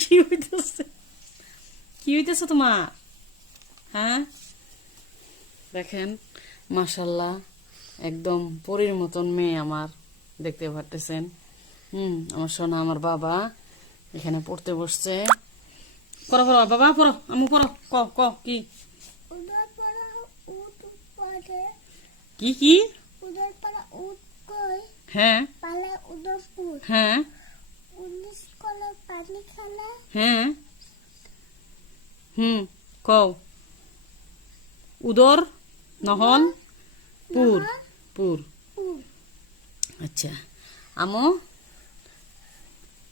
কি হইতেছে, কি হইতেছে তোমার? হ্যাঁ দেখেন, মাশাল্লাহ একদম পরীর মতন মেয়ে আমার, দেখতে পারতেছেন। আমার সোনা, আমার বাবা এখানে পড়তে বসছে। পড়ো পড়ো বাবা, পড়ো, আমি পড়ো। ক ক কি কি কি? হ্যাঁ হ্যাঁ হ্যাঁ কও। উদর নহল পুর, পুর। আচ্ছা আমো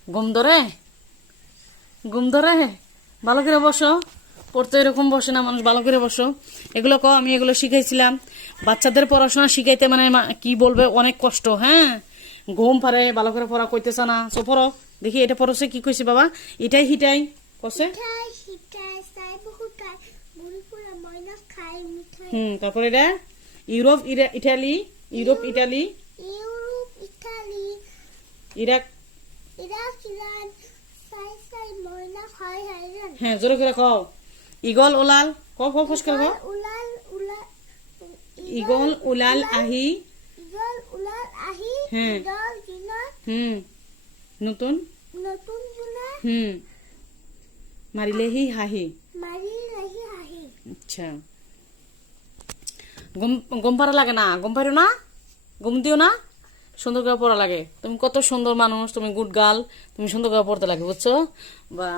ঘুম ধরে, ঘুম ধরে, ভালো করে বসো। পড়তে এরকম বসে না মানুষ, ভালো করে বসো। এগুলো আমি এগুলো শিখাইছিলাম। বাচ্চাদের পড়াশোনা শিখাইতে মানে কি বলবে, অনেক কষ্ট। হ্যাঁ, ঘুম পারে, ভালো করে পড়া কইতেছ না। সো পড়ো দেখি, এটা পড়ছে কি কইছি বাবা? এটাই হিটাই কছে। তারপরে এটা Europe, Italy, Europe Italy, Iraq. হ্যাঁ জোরে করে কও। ইগল উলাল, ক ক ফস করে কও। ইগল উলাল আহি। হ্যাঁ নতুন, মারিলেহি হাহি। আচ্ছা গম পারা লাগে না, গম পারো না, গম দিও না, সুন্দর করে পড়া লাগে। তুমি কত সুন্দর মানুষ, তুমি গুড গার্ল, তুমি সুন্দর করে পড়তে লাগে, বুঝছো? বা